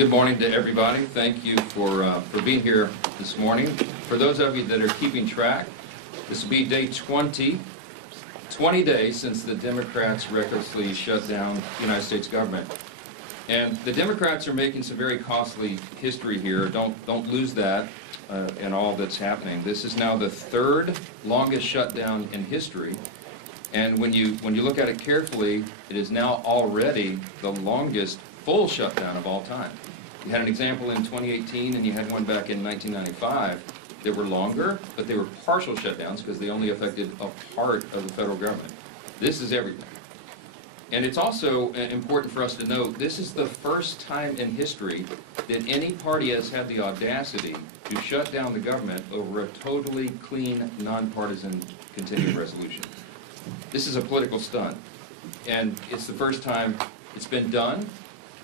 Good morning to everybody. Thank you for being here this morning. For those of you that are keeping track, this will be day 20 days since the Democrats recklessly shut down the United States government. And the Democrats are making some very costly history here. Don't lose that in all that's happening. This is now the third longest shutdown in history. And when you look at it carefully, it is now already the longest full shutdown of all time. You had an example in 2018 and you had one back in 1995 that were longer, but they were partial shutdowns because they only affected a part of the federal government. This is everything. And it's also important for us to note, this is the first time in history that any party has had the audacity to shut down the government over a totally clean, nonpartisan continuing resolution. This is a political stunt, and it's the first time it's been done,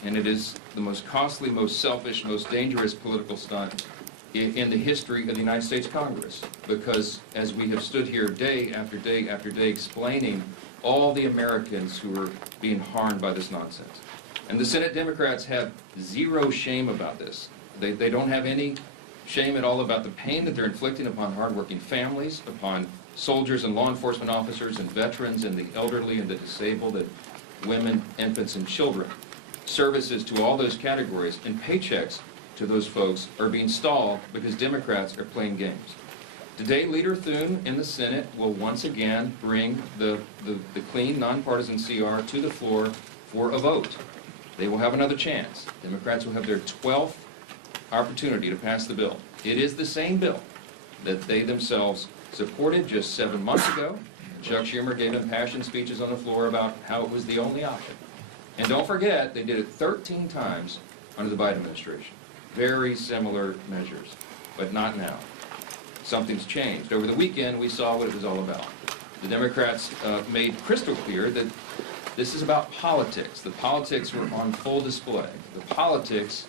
and it is the most costly, most selfish, most dangerous political stunt in the history of the United States Congress, because as we have stood here day after day after day explaining all the Americans who are being harmed by this nonsense. And the Senate Democrats have zero shame about this. They don't have any shame at all about the pain that they're inflicting upon hardworking families, upon soldiers and law enforcement officers and veterans and the elderly and the disabled and women, infants, and children. Services to all those categories and paychecks to those folks are being stalled because Democrats are playing games. Today, Leader Thune in the Senate will once again bring the clean, nonpartisan CR to the floor for a vote. They will have another chance. Democrats will have their 12th opportunity to pass the bill. It is the same bill that they themselves supported just 7 months ago. Chuck Schumer gave impassioned speeches on the floor about how it was the only option. And don't forget, they did it 13 times under the Biden administration. Very similar measures, but not now. Something's changed. Over the weekend, we saw what it was all about. The Democrats made crystal clear that this is about politics. The politics were on full display. The politics,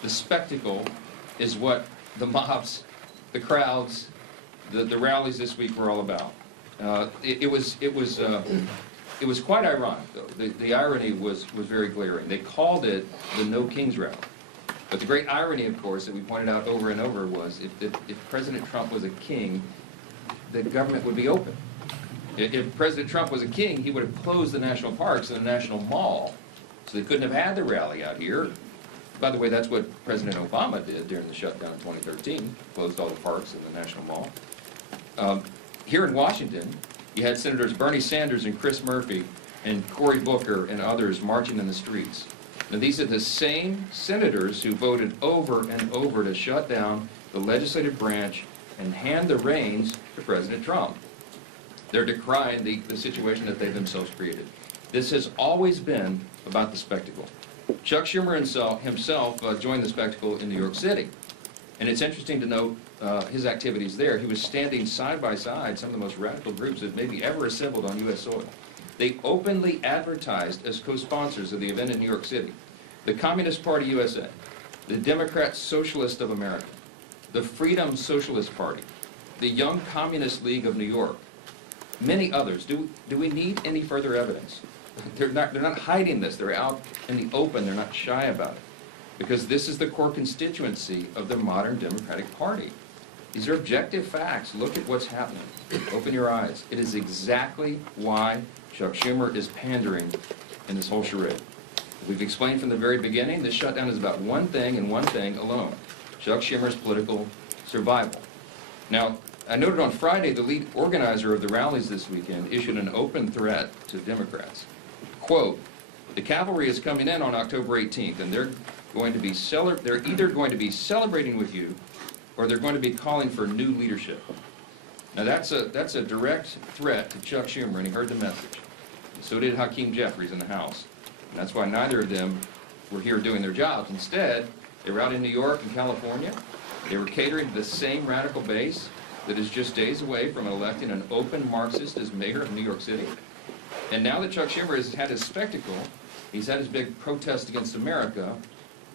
the spectacle, is what the mobs, the crowds, the rallies this week were all about. It was quite ironic, though. The irony was very glaring. They called it the No Kings Rally. But the great irony, of course, that we pointed out over and over was if President Trump was a king, the government would be open. If President Trump was a king, he would have closed the national parks and the National Mall, so they couldn't have had the rally out here. By the way, that's what President Obama did during the shutdown in 2013, closed all the parks and the National Mall. Here in Washington, you had Senators Bernie Sanders and Chris Murphy and Cory Booker and others marching in the streets. Now, these are the same senators who voted over and over to shut down the legislative branch and hand the reins to President Trump. They're decrying the situation that they themselves created. This has always been about the spectacle. Chuck Schumer himself joined the spectacle in New York City. And it's interesting to note his activities there. He was standing side by side some of the most radical groups that maybe ever assembled on U.S. soil. They openly advertised as co-sponsors of the event in New York City. The Communist Party USA, the Democrat Socialist of America, the Freedom Socialist Party, the Young Communist League of New York, many others. Do we need any further evidence? They're not hiding this. They're out in the open. They're not shy about it. Because this is the core constituency of the modern Democratic Party. These are objective facts. Look at what's happening. Open your eyes. It is exactly why Chuck Schumer is pandering in this whole charade. We've explained from the very beginning, this shutdown is about one thing and one thing alone: Chuck Schumer's political survival. Now, I noted on Friday the lead organizer of the rallies this weekend issued an open threat to Democrats. Quote, "The cavalry is coming in on October 18th, and they're either going to be celebrating with you, or they're going to be calling for new leadership." Now that's a direct threat to Chuck Schumer, and he heard the message. So did Hakeem Jeffries in the House. And that's why neither of them were here doing their jobs. Instead, they were out in New York and California. They were catering to the same radical base that is just days away from electing an open Marxist as mayor of New York City. And now that Chuck Schumer has had his spectacle, he's had his big protest against America,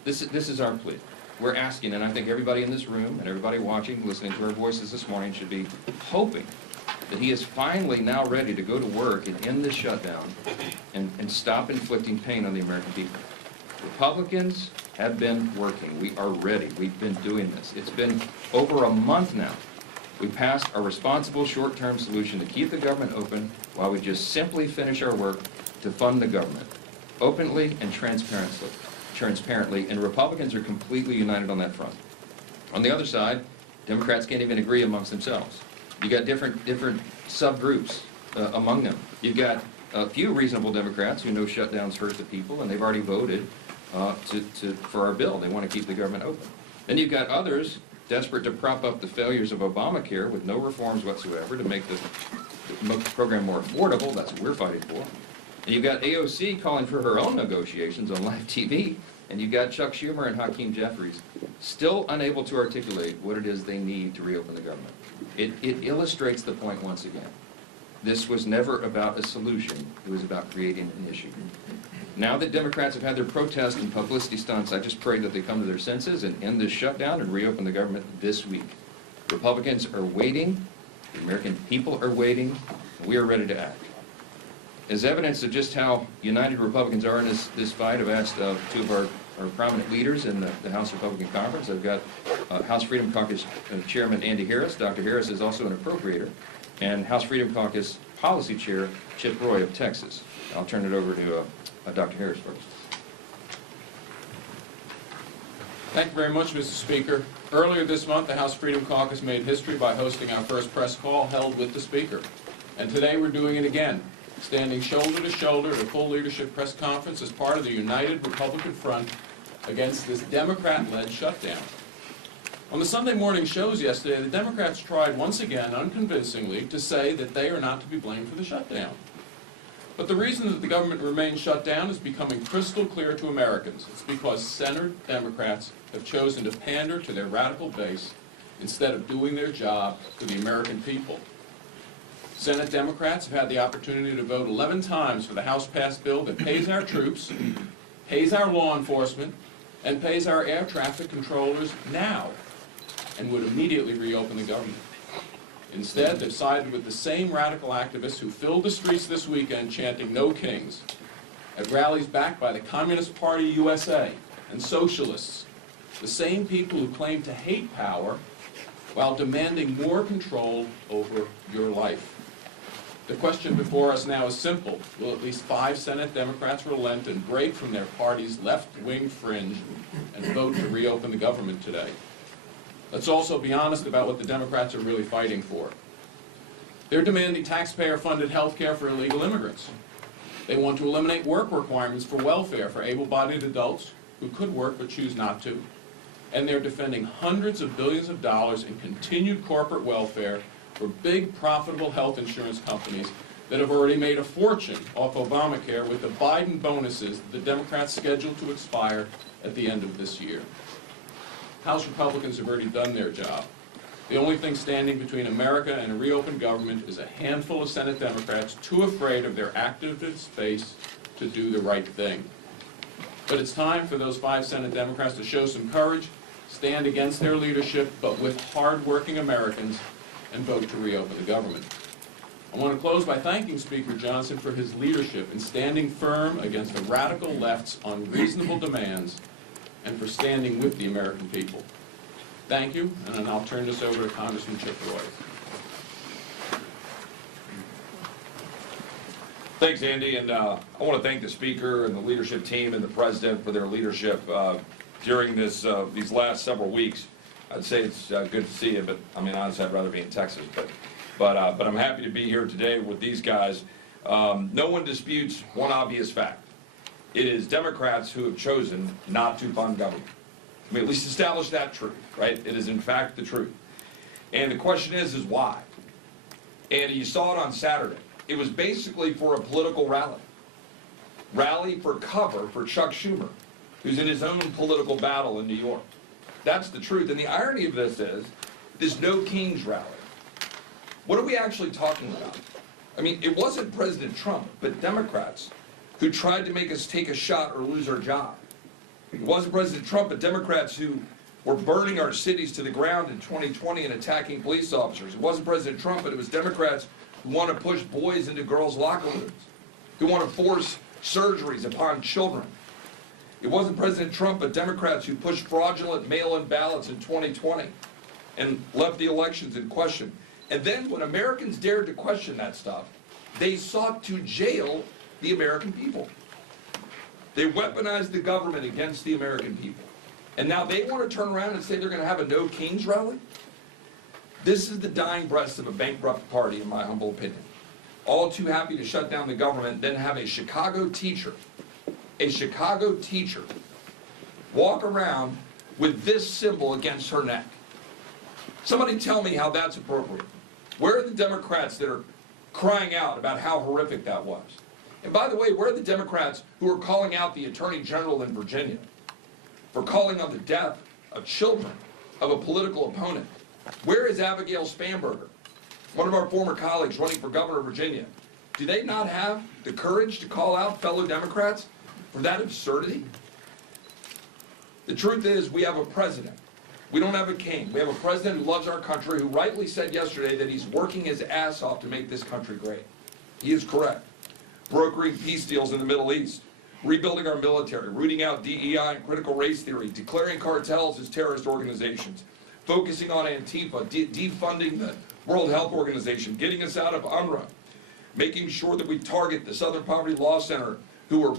this is our plea. We're asking, and I think everybody in this room and everybody watching, listening to our voices this morning should be hoping that he is finally now ready to go to work and end this shutdown and stop inflicting pain on the American people. Republicans, have been working. We are ready. We've been doing this. It's been over a month now. We passed a responsible short-term solution to keep the government open while we just simply finish our work to fund the government openly and transparently, and Republicans are completely united on that front. On the other side, Democrats can't even agree amongst themselves. You got different subgroups among them. You've got a few reasonable Democrats who know shutdowns hurt the people, and they've already voted for our bill. They want to keep the government open. Then you've got others desperate to prop up the failures of Obamacare with no reforms whatsoever to make the program more affordable. That's what we're fighting for. And you've got AOC calling for her own negotiations on live TV, and you've got Chuck Schumer and Hakeem Jeffries still unable to articulate what it is they need to reopen the government. It illustrates the point once again. This was never about a solution. It was about creating an issue. Now that Democrats have had their protest and publicity stunts, I just pray that they come to their senses and end this shutdown and reopen the government this week. Republicans are waiting. The American people are waiting. And we are ready to act. As evidence of just how united Republicans are in this fight, I've asked two of our prominent leaders in the House Republican Conference. I've got House Freedom Caucus Chairman Andy Harris. Dr. Harris is also an appropriator. And House Freedom Caucus Policy Chair Chip Roy of Texas. I'll turn it over to Dr. Harris first. Thank you very much, Mr. Speaker. Earlier this month, the House Freedom Caucus made history by hosting our first press call held with the Speaker. And today we're doing it again, standing shoulder to shoulder at a full leadership press conference as part of the united Republican front against this Democrat-led shutdown. On the Sunday morning shows yesterday, the Democrats tried once again, unconvincingly, to say that they are not to be blamed for the shutdown. But the reason that the government remains shut down is becoming crystal clear to Americans. It's because centered Democrats have chosen to pander to their radical base instead of doing their job for the American people. Senate Democrats have had the opportunity to vote 11 times for the House-passed bill that pays our troops, pays our law enforcement, and pays our air traffic controllers now, and would immediately reopen the government. Instead, they've sided with the same radical activists who filled the streets this weekend chanting "No Kings" at rallies backed by the Communist Party USA and socialists, the same people who claim to hate power while demanding more control over your life. The question before us now is simple. Will at least 5 Senate Democrats relent and break from their party's left-wing fringe and vote to reopen the government today? Let's also be honest about what the Democrats are really fighting for. They're demanding taxpayer-funded health care for illegal immigrants. They want to eliminate work requirements for welfare for able-bodied adults who could work but choose not to. And they're defending hundreds of billions of dollars in continued corporate welfare for big, profitable health insurance companies that have already made a fortune off Obamacare with the Biden bonuses the Democrats scheduled to expire at the end of this year. House Republicans have already done their job. The only thing standing between America and a reopened government is a handful of Senate Democrats too afraid of their activist base to do the right thing. But it's time for those 5 Senate Democrats to show some courage, stand against their leadership, but with hard-working Americans, and vote to reopen the government. I want to close by thanking Speaker Johnson for his leadership in standing firm against the radical left's unreasonable demands and for standing with the American people. Thank you, and then I'll turn this over to Congressman Chip Roy. Thanks, Andy, and I want to thank the Speaker and the leadership team and the President for their leadership during these last several weeks. I'd say it's good to see you, but I mean, honestly, I'd rather be in Texas. But I'm happy to be here today with these guys. No one disputes one obvious fact. It is Democrats who have chosen not to fund government. I mean, at least establish that truth, right? It is in fact the truth. And the question is why? And you saw it on Saturday. It was basically for a political rally. Rally for cover for Chuck Schumer, who's in his own political battle in New York. That's the truth. And the irony of this is, this No Kings rally. What are we actually talking about? I mean, it wasn't President Trump, but Democrats who tried to make us take a shot or lose our job. It wasn't President Trump, but Democrats who were burning our cities to the ground in 2020 and attacking police officers. It wasn't President Trump, but it was Democrats who want to push boys into girls' locker rooms, who want to force surgeries upon children. It wasn't President Trump, but Democrats who pushed fraudulent mail-in ballots in 2020 and left the elections in question. And then when Americans dared to question that stuff, they sought to jail the American people. They weaponized the government against the American people. And now they want to turn around and say they're going to have a No Kings rally? This is the dying breath of a bankrupt party, in my humble opinion. All too happy to shut down the government, then have a Chicago teacher walk around with this symbol against her neck. Somebody tell me how that's appropriate. Where are the Democrats that are crying out about how horrific that was? And by the way, where are the Democrats who are calling out the Attorney General in Virginia for calling on the death of children of a political opponent? Where is Abigail Spanberger, one of our former colleagues running for governor of Virginia? Do they not have the courage to call out fellow Democrats for that absurdity? The truth is, we have a president. We don't have a king. We have a president who loves our country, who rightly said yesterday that he's working his ass off to make this country great. He is correct. Brokering peace deals in the Middle East, rebuilding our military, rooting out DEI and critical race theory, declaring cartels as terrorist organizations, focusing on Antifa, defunding the World Health Organization, getting us out of UNRWA, making sure that we target the Southern Poverty Law Center, who are,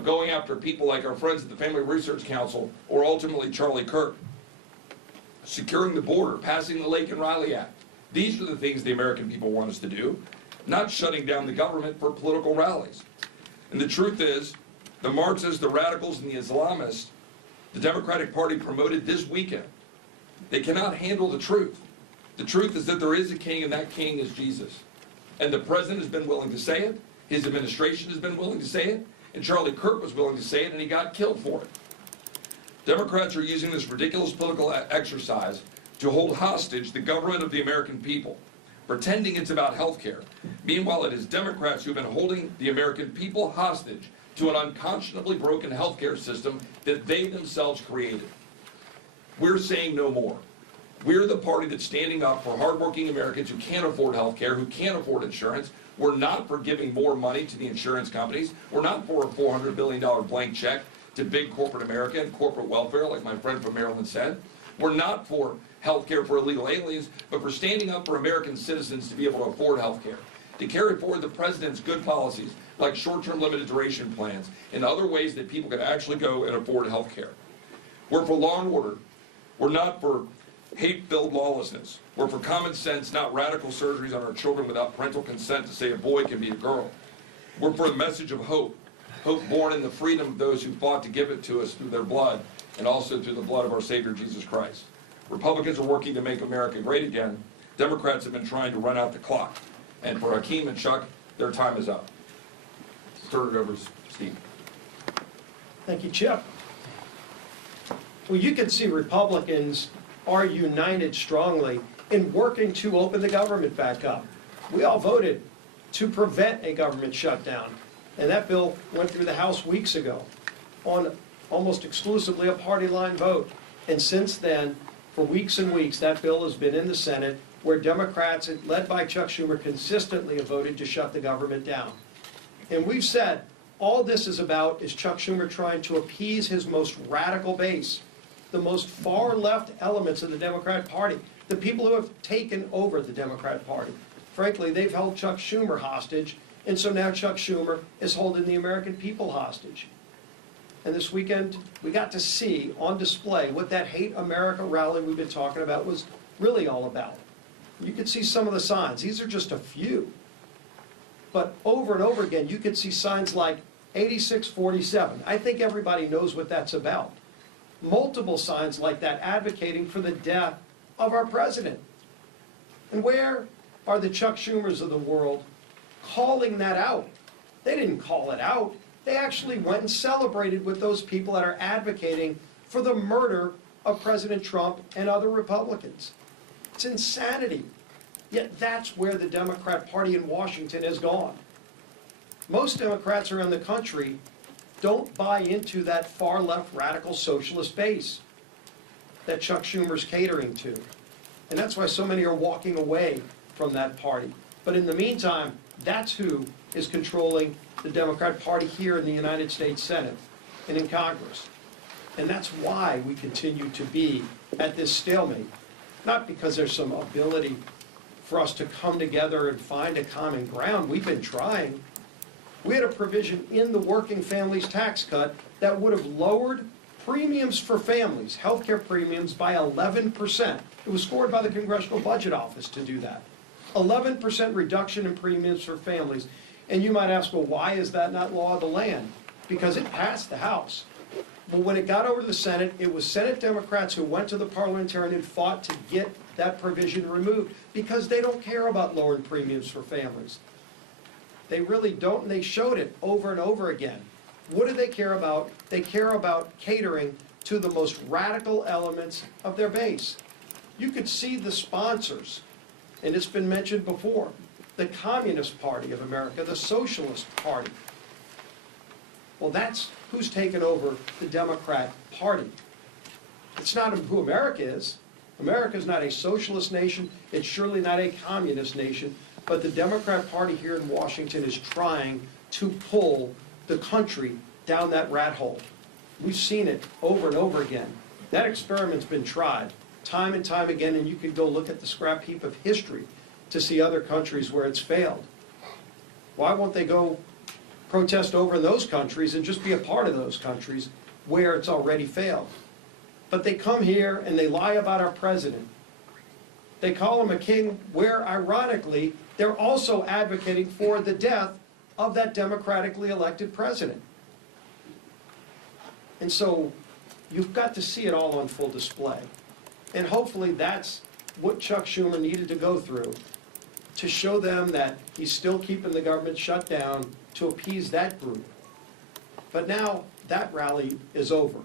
going after people like our friends at the Family Research Council, or ultimately Charlie Kirk, securing the border, passing the Lake and Riley Act. These are the things the American people want us to do, not shutting down the government for political rallies. And the truth is, the Marxists, the radicals, and the Islamists, the Democratic Party promoted this weekend, they cannot handle the truth. The truth is that there is a king, and that king is Jesus. And the president has been willing to say it, his administration has been willing to say it, and Charlie Kirk was willing to say it, and he got killed for it. Democrats are using this ridiculous political exercise to hold hostage the government of the American people, pretending it's about health care. Meanwhile, it is Democrats who have been holding the American people hostage to an unconscionably broken health care system that they themselves created. We're saying no more. We're the party that's standing up for hardworking Americans who can't afford health care, who can't afford insurance. We're not for giving more money to the insurance companies. We're not for a $400 billion blank check to big corporate America and corporate welfare, like my friend from Maryland said. We're not for health care for illegal aliens, but for standing up for American citizens to be able to afford health care, to carry forward the president's good policies, like short-term limited duration plans, and other ways that people can actually go and afford health care. We're for law and order. We're not for hate-filled lawlessness. We're for common sense, not radical surgeries on our children without parental consent to say a boy can be a girl. We're for the message of hope, hope born in the freedom of those who fought to give it to us through their blood, and also through the blood of our Savior, Jesus Christ. Republicans are working to make America great again. Democrats have been trying to run out the clock. And for Hakeem and Chuck, their time is up. Turn it over to Steve. Thank you, Chip. Well, you can see Republicans are united strongly in working to open the government back up. We all voted to prevent a government shutdown, and that bill went through the House weeks ago on almost exclusively a party line vote. And since then, for weeks and weeks, that bill has been in the Senate, where Democrats, led by Chuck Schumer, consistently have voted to shut the government down. And we've said all this is about is Chuck Schumer trying to appease his most radical base, the most far-left elements of the Democrat Party, the people who have taken over the Democrat Party. Frankly, they've held Chuck Schumer hostage, and so now Chuck Schumer is holding the American people hostage. And this weekend, we got to see on display what that Hate America rally we've been talking about was really all about. You could see some of the signs. These are just a few. But over and over again, you could see signs like 8647. I think everybody knows what that's about. Multiple signs like that advocating for the death of our president. And where are the Chuck Schumers of the world calling that out? They didn't call it out. They actually went and celebrated with those people that are advocating for the murder of President Trump and other Republicans. It's insanity. Yet that's where the Democrat Party in Washington has gone. Most Democrats around the country don't buy into that far-left radical socialist base that Chuck Schumer's catering to. And that's why so many are walking away from that party. But in the meantime, that's who is controlling the Democrat Party here in the United States Senate. and in Congress. And that's why we continue to be at this stalemate. Not because there's some ability for us to come together and find a common ground. We've been trying. We had a provision in the working families tax cut that would have lowered premiums for families, healthcare premiums, by 11%. It was scored by the Congressional Budget Office to do that. 11% reduction in premiums for families. And you might ask, well, why is that not law of the land? Because it passed the House. But when it got over to the Senate, it was Senate Democrats who went to the parliamentarian and fought to get that provision removed because they don't care about lowering premiums for families. They really don't, and they showed it over and over again. What do they care about? They care about catering to the most radical elements of their base. You could see the sponsors, and it's been mentioned before, the Communist Party of America, the Socialist Party. Well, that's who's taken over the Democrat Party. It's not who America is. America is not a socialist nation. It's surely not a communist nation. But the Democrat Party here in Washington is trying to pull the country down that rat hole. We've seen it over and over again. That experiment's been tried time and time again, and you can go look at the scrap heap of history to see other countries where it's failed. Why won't they go protest over in those countries and just be a part of those countries where it's already failed? But they come here and they lie about our president. They call him a king, where ironically, they're also advocating for the death of that democratically elected president. And so you've got to see it all on full display. And hopefully that's what Chuck Schumer needed to go through to show them that he's still keeping the government shut down to appease that group. But now that rally is over.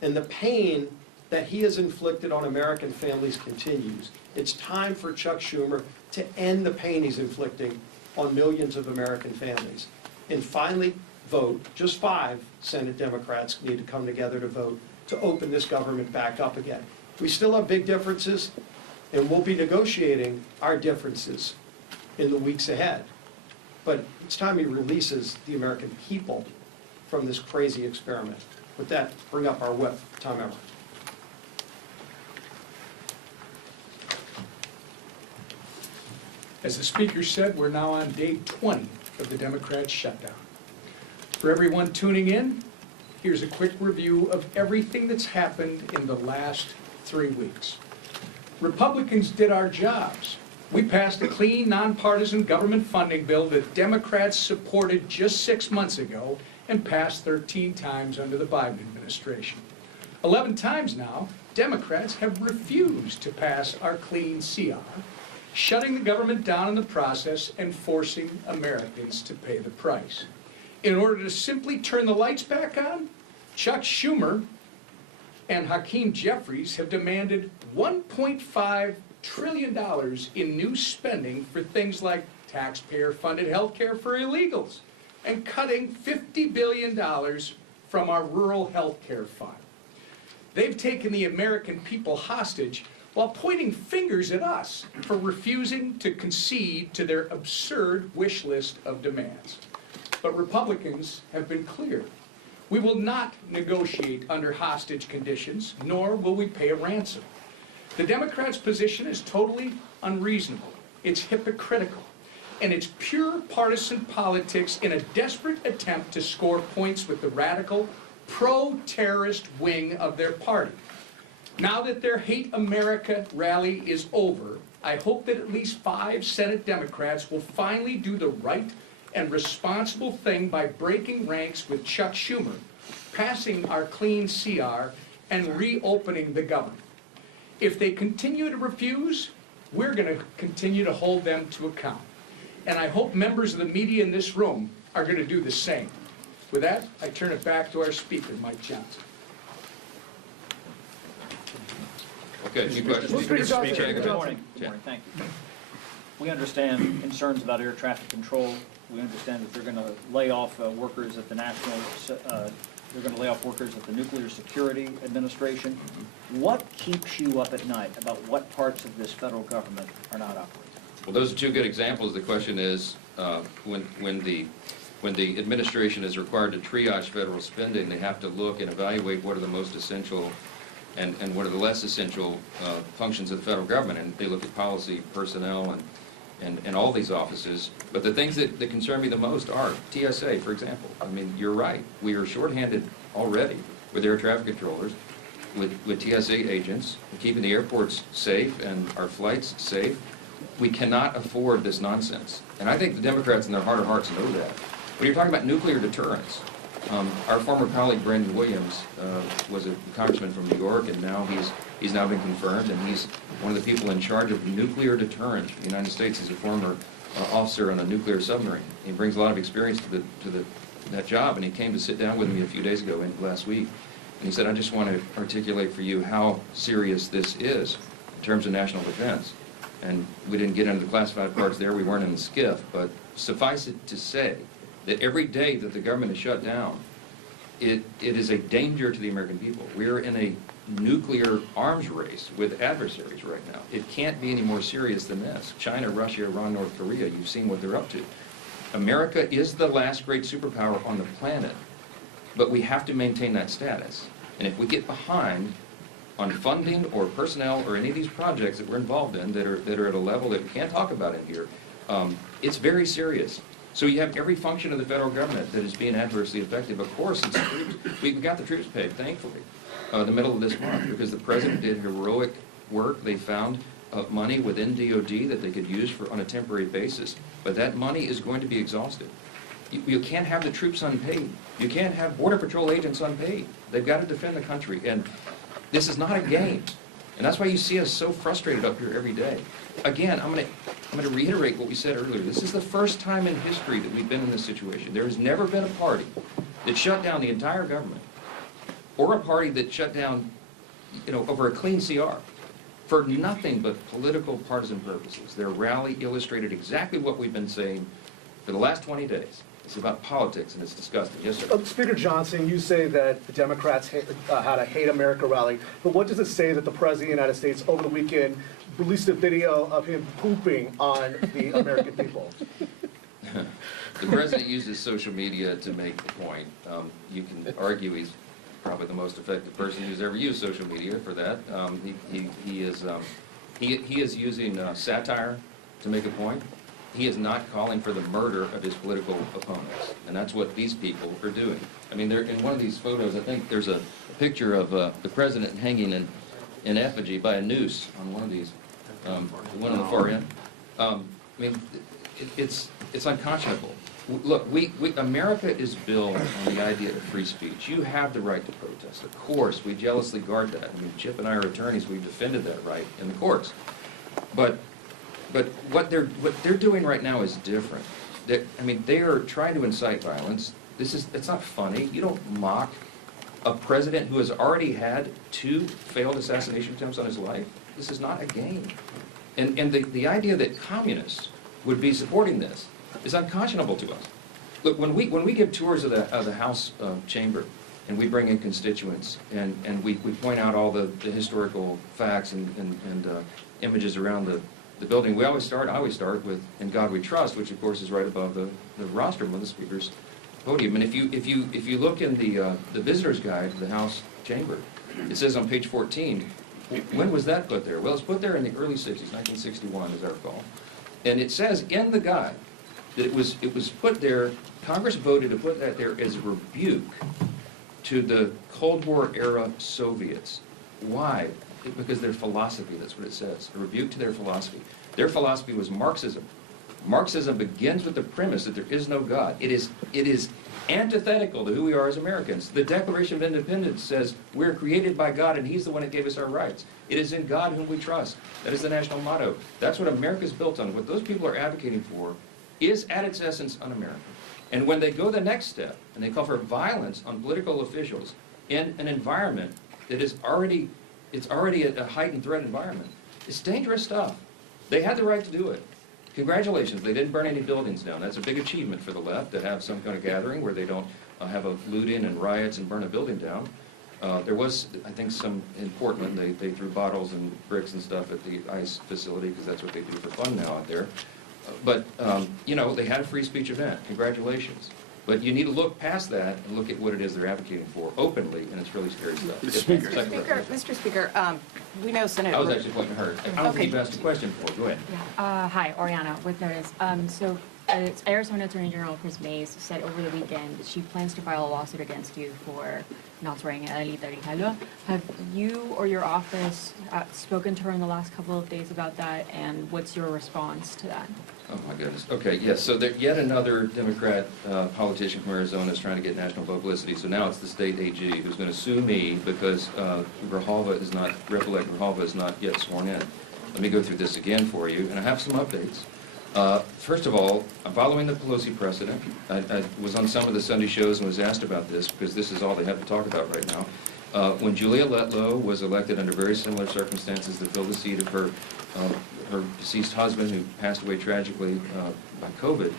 And the pain that he has inflicted on American families continues. It's time for Chuck Schumer to end the pain he's inflicting on millions of American families. And finally, vote. Just 5 Senate Democrats need to come together to vote to open this government back up again. We still have big differences, and we'll be negotiating our differences in the weeks ahead. But it's time he releases the American people from this crazy experiment. With that, bring up our whip, Tom Emmer. As the Speaker said, we're now on day 20 of the Democrats' shutdown. For everyone tuning in, here's a quick review of everything that's happened in the last 3 weeks. Republicans did our jobs. We passed a clean, nonpartisan government funding bill that Democrats supported just 6 months ago and passed 13 times under the Biden administration. 11 times now, Democrats have refused to pass our clean CR, shutting the government down in the process and forcing Americans to pay the price. In order to simply turn the lights back on, Chuck Schumer and Hakeem Jeffries have demanded $1.5 trillion in new spending for things like taxpayer-funded health care for illegals and cutting $50 billion from our rural health care fund. They've taken the American people hostage while pointing fingers at us for refusing to concede to their absurd wish list of demands. But Republicans have been clear. We will not negotiate under hostage conditions, nor will we pay a ransom. The Democrats' position is totally unreasonable. It's hypocritical. And it's pure partisan politics in a desperate attempt to score points with the radical, pro-terrorist wing of their party. Now that their Hate America rally is over, I hope that at least 5 Senate Democrats will finally do the right and responsible thing by breaking ranks with Chuck Schumer, passing our clean CR, and reopening the government. If they continue to refuse, we're going to continue to hold them to account. And I hope members of the media in this room are going to do the same. With that, I turn it back to our Speaker, Mike Johnson. Okay, any questions? Good Speaker. morning. Good morning, thank you. We understand concerns about air traffic control. We understand that they're going to lay off workers at the they're going to lay off workers at the Nuclear Security Administration. What keeps you up at night about what parts of this federal government are not operating? Well, those are 2 good examples. The question is, when the when the administration is required to triage federal spending, they have to look and evaluate what are the most essential and what are the less essential functions of the federal government. And they look at policy, personnel, and all these offices. But the things that concern me the most are TSA, for example. I mean, you're right. We are shorthanded already with air traffic controllers, with TSA agents, keeping the airports safe and our flights safe. We cannot afford this nonsense. And I think the Democrats in their heart of hearts know that. When you're talking about nuclear deterrence, our former colleague Brandon Williams was a congressman from New York, and now he's now been confirmed, and he's one of the people in charge of nuclear deterrence for the United States. He's a former officer on a nuclear submarine. He brings a lot of experience to that job, and he came to sit down with me a few days ago, last week, and he said, I just want to articulate for you how serious this is in terms of national defense. And we didn't get into the classified parts there, we weren't in the skiff, but suffice it to say that every day that the government is shut down, it is a danger to the American people. We're in a nuclear arms race with adversaries right now. It can't be any more serious than this. China, Russia, Iran, North Korea, you've seen what they're up to. America is the last great superpower on the planet, but we have to maintain that status. And if we get behind on funding or personnel or any of these projects that we're involved in that are at a level that we can't talk about in here, it's very serious. So you have every function of the federal government that is being adversely affected. Of course, it's troops. We got the troops paid, thankfully, the middle of this month, because the president did heroic work. They found money within DOD that they could use on a temporary basis. But that money is going to be exhausted. You can't have the troops unpaid. You can't have Border Patrol agents unpaid. They've got to defend the country. And this is not a game. And that's why you see us so frustrated up here every day. Again, I'm going to reiterate what we said earlier. This is the first time in history that we've been in this situation. There has never been a party that shut down the entire government, or a party that shut down, over a clean CR for nothing but political partisan purposes. Their rally illustrated exactly what we've been saying for the last 20 days. It's about politics, and it's disgusting. Yes, sir. Speaker Johnson, you say that the Democrats had a Hate America rally, but what does it say that the President of the United States over the weekend released a video of him pooping on the American people? The President uses social media to make the point. You can argue he's probably the most effective person who's ever used social media for that. He is using satire to make a point. He is not calling for the murder of his political opponents, and that's what these people are doing. I mean, they're in one of these photos. I think there's a picture of the president hanging in effigy by a noose on one of these, one on the far end. I mean, it's unconscionable. Look, America is built on the idea of free speech. You have the right to protest. Of course, we jealously guard that. I mean, Chip and I are attorneys. We've defended that right in the courts. But what they're doing right now is different. They are trying to incite violence. It's not funny. You don't mock a president who has already had 2 failed assassination attempts on his life. This is not a game. And the idea that communists would be supporting this is unconscionable to us. Look, when we give tours of the House chamber, and we bring in constituents, and we point out all the historical facts and images around the building, I always start with "In God We Trust," which of course is right above the rostrum of the speaker's podium. And if you look in the visitor's guide to the House chamber, it says on page 14, when was that put there? Well, it's put there in the early 60s, 1961, as I recall. And it says in the guide that it was put there, Congress voted to put that there as a rebuke to the Cold War era Soviets. Why? Because their philosophy, that's what it says, a rebuke to their philosophy. Their philosophy was Marxism. Marxism begins with the premise that there is no God. It is antithetical to who we are as Americans. The Declaration of Independence says we're created by God and He's the one that gave us our rights. It is in God whom we trust. That is the national motto. That's what America is built on. What those people are advocating for is at its essence un-American. And when they go the next step and they call for violence on political officials in an environment that is already a heightened threat environment, it's dangerous stuff. They had the right to do it. Congratulations, they didn't burn any buildings down. That's a big achievement for the left, to have some kind of gathering where they don't have a loot-in and riots and burn a building down. There was, I think, some in Portland, they threw bottles and bricks and stuff at the ICE facility because that's what they do for fun now out there. But they had a free speech event. Congratulations. But you need to look past that and look at what it is they're advocating for openly, and it's really scary stuff. Yes, Mr. Second Speaker, President. Mr. Speaker, we know Senate. I was actually pointing to her. I don't Okay. think you've asked a question before. Go ahead. Hi, Oriana with Notice. It's Arizona Attorney General Chris Mays said over the weekend that she plans to file a lawsuit against you for not swearing Adelita Grijalva. Have you or your office spoken to her in the last couple of days about that, and what's your response to that? Oh, my goodness. Okay, yes, so there, yet another Democrat politician from Arizona is trying to get national publicity. So now it's the state AG who's going to sue me because Grijalva is not, Rep-elect Grijalva is not yet sworn in. Let me go through this again for you, and I have some updates. First of all, I'm following the Pelosi precedent. I was on some of the Sunday shows and was asked about this because this is all they have to talk about right now. When Julia Letlow was elected under very similar circumstances to fill the seat of her deceased husband, who passed away tragically by COVID,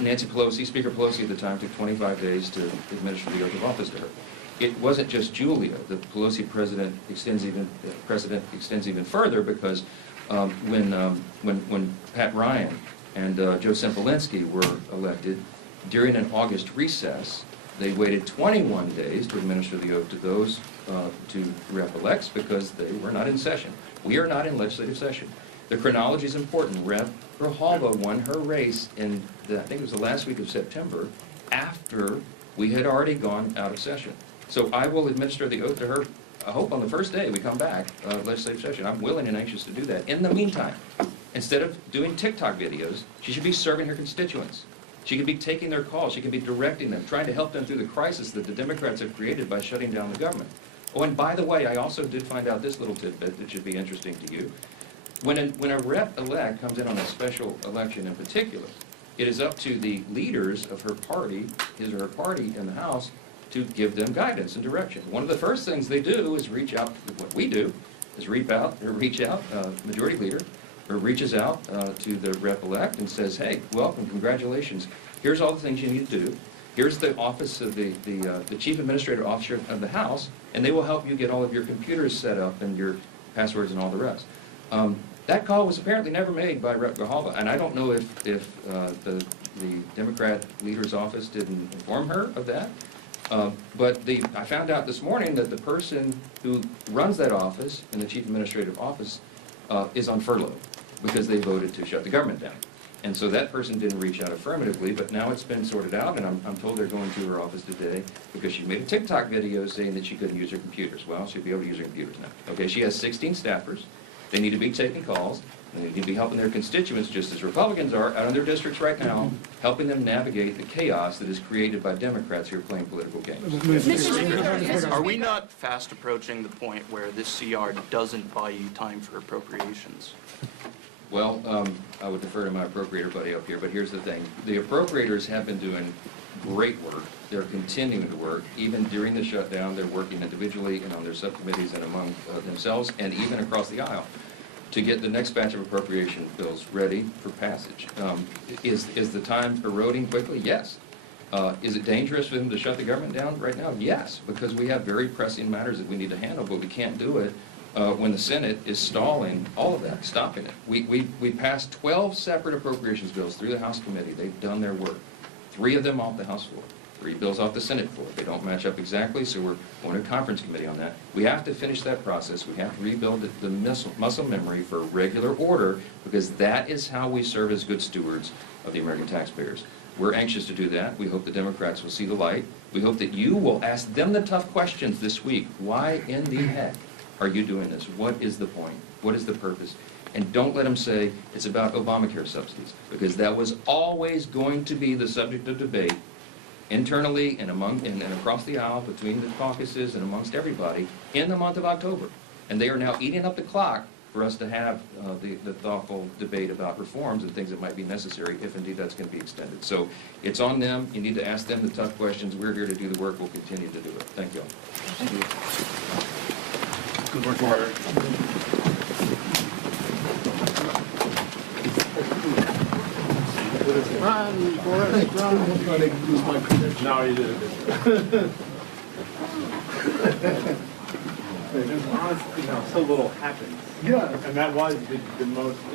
Nancy Pelosi, Speaker Pelosi at the time, took 25 days to administer the oath of office to her. It wasn't just Julia. The Pelosi precedent extends even further because when Pat Ryan and Joe Sempolinski were elected, during an August recess, they waited 21 days to administer the oath to those two rep-elects because they were not in session. We are not in legislative session. The chronology is important. Rep. Grijalva won her race in, I think it was the last week of September, after we had already gone out of session. So I will administer the oath to her, I hope on the first day we come back, legislative session. I'm willing and anxious to do that. In the meantime, instead of doing TikTok videos, she should be serving her constituents. She could be taking their calls. She could be directing them, trying to help them through the crisis that the Democrats have created by shutting down the government. Oh, and by the way, I also did find out this little tidbit that should be interesting to you. When a rep-elect comes in on a special election in particular, it is up to the leaders of her party, his or her party in the House, to give them guidance and direction. One of the first things they do is reach out, what we do, is reach out, majority leader, or reaches out to the rep-elect and says, hey, welcome, congratulations, here's all the things you need to do, here's the office of the chief administrative officer of the House, and they will help you get all of your computers set up and your passwords and all the rest. That call was apparently never made by Rep. Grijalva, and I don't know if the Democrat leader's office didn't inform her of that. But I found out this morning that the person who runs that office in the chief administrative office is on furlough because they voted to shut the government down. And so that person didn't reach out affirmatively, but now it's been sorted out, and I'm told they're going to her office today because she made a TikTok video saying that she couldn't use her computers. Well, she'll be able to use her computers now. Okay, she has 16 staffers. They need to be taking calls. They need to be helping their constituents, just as Republicans are out in their districts right now, helping them navigate the chaos that is created by Democrats who are playing political games. Are we not fast approaching the point where this CR doesn't buy you time for appropriations? Well, I would defer to my appropriator buddy up here, but here's the thing. The appropriators have been doing great work. They're continuing to work. Even during the shutdown, they're working individually and on their subcommittees and among themselves and even across the aisle to get the next batch of appropriation bills ready for passage. Is the time eroding quickly? Yes. Is it dangerous for them to shut the government down right now? Yes, because we have very pressing matters that we need to handle, but we can't do it when the Senate is stalling all of that, stopping it. We passed 12 separate appropriations bills through the House committee. They've done their work. 3 of them off the House floor. 3 bills off the Senate floor. They don't match up exactly, so we're going to conference committee on that. We have to finish that process. We have to rebuild the muscle memory for regular order, because that is how we serve as good stewards of the American taxpayers. We're anxious to do that. We hope the Democrats will see the light. We hope that you will ask them the tough questions this week. Why in the heck are you doing this? What is the point? What is the purpose? And don't let them say it's about Obamacare subsidies, because that was always going to be the subject of debate internally and across the aisle between the caucuses and amongst everybody in the month of October. And they are now eating up the clock for us to have the thoughtful debate about reforms and things that might be necessary if indeed that's going to be extended. So it's on them. You need to ask them the tough questions. We're here to do the work. We'll continue to do it. Thank you all. Thank you. Good work, Mark. No, you didn't. Honestly, so little happens. Yeah. And that was the most interesting.